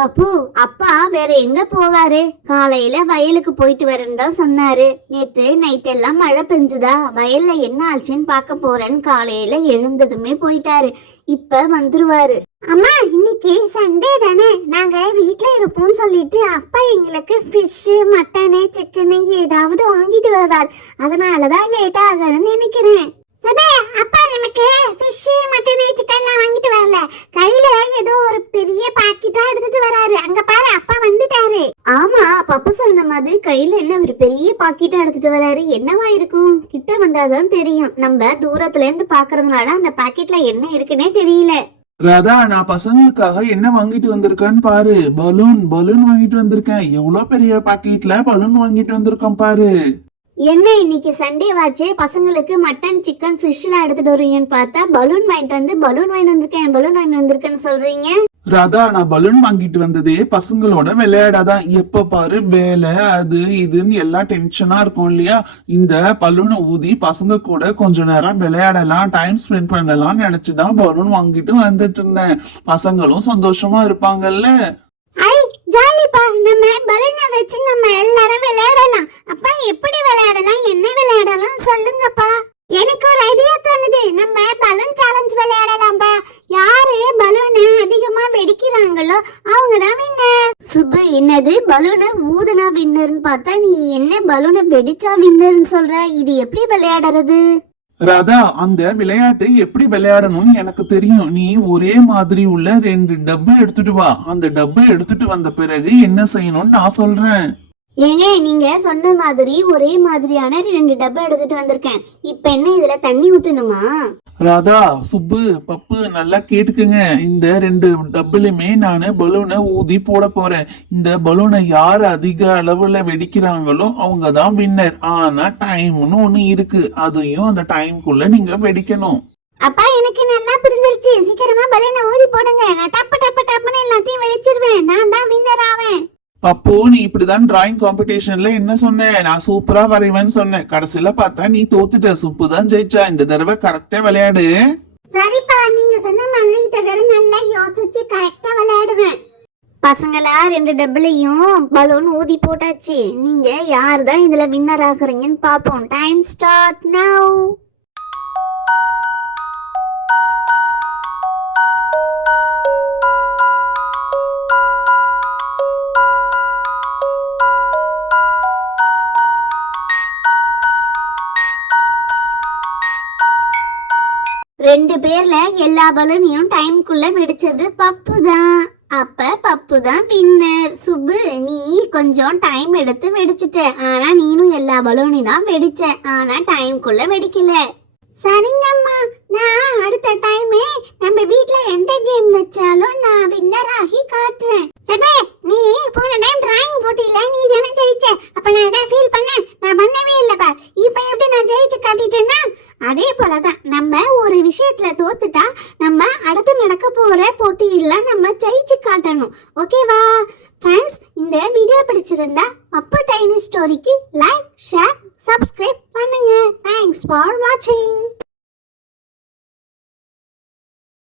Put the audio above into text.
பப்பு, அப்பா வேற எங்க போவாரு? காலையில வயலுக்கு போயிட்டு வரேன்னு தான் சொன்னாரு. நேத்து நைட் எல்லாம் மழை பெஞ்சுதா, வயல்ல என்ன ஆச்சுன்னு பார்க்க போறேன்னு காலையில எழுந்ததுமே போயிட்டாரு. இப்ப வந்துருவாரு. அம்மா, இன்னைக்கு சண்டே தானே, நாங்க வீட்ல இருப்போம்னு சொல்லிட்டு அப்பா எங்களுக்கு ஃபிஷ், மட்டனு, சிக்கனு ஏதாவது வாங்கிட்டு வருவார். அதனாலதான் லேட் ஆகுதுன்னு நினைக்கிறேன். அப்பா நமக்கு ஃபிஷ், மட்டன், சிக்கன்லாம் வாங்கிட்டு வரல, கையில ஏதோ ஒரு பெரிய பாக்கெட்டா எடுத்துட்டு வராரு. அங்க பாரு, அப்பா வந்துட்டாரு. ஆமா, பப்பு சொன்ன மாதிரி கையில என்ன ஒரு பெரிய பாக்கெட்டா எடுத்துட்டு வராரு. என்னவா இருக்கும்? கிட்ட வந்தாதான் தெரியும். நம்ம தூரத்துல இருந்து பாக்குறதுனால அந்த பாக்கெட்ல என்ன இருக்குன்னே தெரியல. ராதா, நான் பசங்களுக்காக என்ன வாங்கிட்டு வந்திருக்கேன்னு பாரு. பலூன் வாங்கிட்டு வந்திருக்கேன். எவ்வளவு பெரிய பாக்கெட்ல பலூன் வாங்கிட்டு வந்திருக்கேன் பாரு. என்ன இன்னைக்கு சண்டே வாச்சே, பசங்களுக்கு மட்டன், சிக்கன், ஃபிஷ் எல்லாம் எடுத்துட்டு வருவீங்கன்னு பார்த்தா பலூன் வாங்கிட்டு வந்திருக்கேன்னு சொல்றீங்க. ராதா, நான் பலூன் வாங்கிட்டு வந்ததே பசங்களோட விளையாடாதான். எப்ப பாரு வேலை அது இதுன்னு எல்லாம் டென்ஷனா இருக்கும் இல்லையா? இந்த பலூனை ஊதி பசங்க கூட கொஞ்ச நேரம் விளையாடலாம், டைம் ஸ்பெண்ட் பண்ணலாம் நினைச்சுதான் பலூன் வாங்கிட்டு வந்துட்டு இருந்தேன். பசங்களும் சந்தோஷமா இருப்பாங்கல்ல. ஜாலிப்பா, நம்ம பலூனை வச்சு நம்ம எல்லாரும் விளையாடலாம். அப்பா, எப்படி விளையாடலாம், என்ன விளையாடலாம் சொல்லுங்கப்பா. எனக்கு ஒரு ஐடியா தோணுது. நம்ம பலூன் சேலஞ்ச் விளையாடலாம்பா. யாரு பலூனை அதிகமா வெடிக்கிறாங்களோ அவங்க தான் வின்னர். சுபு, என்னது பலூனை ஊதுனா வின்னர்னு பார்த்தா நீ என்ன பலூனை வெடிச்சா வின்னர்னு சொல்ற? இது எப்படி விளையாடுறது? ராதா, அந்த விளையாட்டு எப்படி விளையாடணும்னு எனக்கு தெரியும். நீ ஒரே மாதிரி உள்ள 2 டப்பு எடுத்துட்டு வா. அந்த டப்பு எடுத்துட்டு வந்த பிறகு என்ன செய்யணும்னு நான் சொல்றேன். ஏங்க, நீங்க சொன்ன மாதிரி ஒரே மாதிரியான 2 டப்பா எடுத்துட்டு வந்திருக்கேன். இப்ப என்ன இதுல தண்ணி ஊத்தணுமா? ராதா, சுப்பு, பப்பு நல்லா கேட்டுக்குங்க. இந்த 2 டப்புலுமே நானு பலூனை ஊதி போட போறேன். இந்த பலூனை யார் அதிக அளவுல வெடிக்கிறாங்களோ அவங்க தான் வின்னர். ஆனா டைம்னு ஒண்ணு இருக்கு, அதையும் அந்த டைம்குள்ள நீங்க வெடிக்கணும். அப்பா, எனக்கு நல்லா புரிஞ்சிருச்சு. சீக்கிரமா பலூனை ஊதி போடுங்க. நான் டப்பு டப்பு டப்புன்னு எல்லாத்தையும் வெடிச்சிருவேன். நான் தான் வின்னர் ஆவேன். பப்பு, நீ இப்படிதான் டிராயிங் காம்படிஷன்ல என்ன சொன்ன? நான் சூப்பரா வரைவேன்னு சொன்னேன். கடைசியில பார்த்தா நீ தோத்துட்ட. சுப்பு தான் ஜெயிச்சா. இந்த தடவை கரெக்டா விளையாடு. சரிப்பா, நீங்க சொன்ன மாதிரி இந்த தடவை நல்லா யோசிச்சு கரெக்டா விளையாடுவேன். பசங்களா, 2 டப்புலையும் பலூன் ஊதி போட்டாச்சு. நீங்க யார் தான் இதுல வின்னர் ஆகுறீங்கன்னு பாப்போம். Time start now. ரெண்டு பேர்ல எல்லா பலூனையும் டைம்குள்ள வெடிச்சது பப்பு தான். அப்ப பப்பு தான் வின்னர். சுப்பு, நீ கொஞ்சம் டைம் எடுத்து வெடிச்சிட்ட. ஆனா நீனும் எல்லா பலூனையும் தான் வெடிச்ச. ஆனா டைம்குள்ள வெடிக்கல. சரிங்கம்மா, நான் அடுத்த டைமே நம்ம வீட்ல எந்த கேம் வச்சாலும் நான் வின்னர் ஆகி காட்டுறேன். சபே, நீ போன டைம் டிராயிங் போட்டியில நீ தானே ஜெயிச்ச. அப்ப நான் என்ன ஃபீல் பண்ணேன்? நான் பண்ணவே இல்லப்பா. இப்ப எப்படி நான் ஜெயிச்சு காட்டிட்டேன்னா, அதே போலதான் நம்ம ஒரு விஷயத்துல தோத்துட்டா நம்ம அடுத்து நடக்க போற போட்டியில நம்ம ஜெயிச்சு காட்டணும். ஓகேவா ஃப்ரெண்ட்ஸ்? இந்த வீடியோ பிடிச்சிருந்தா பப்பு டைனி ஸ்டோரிக்கு லைக், ஷேர், சப்ஸ்கிரைப் பண்ணுங்க. தேங்க்ஸ் ஃபார் வாட்சிங்.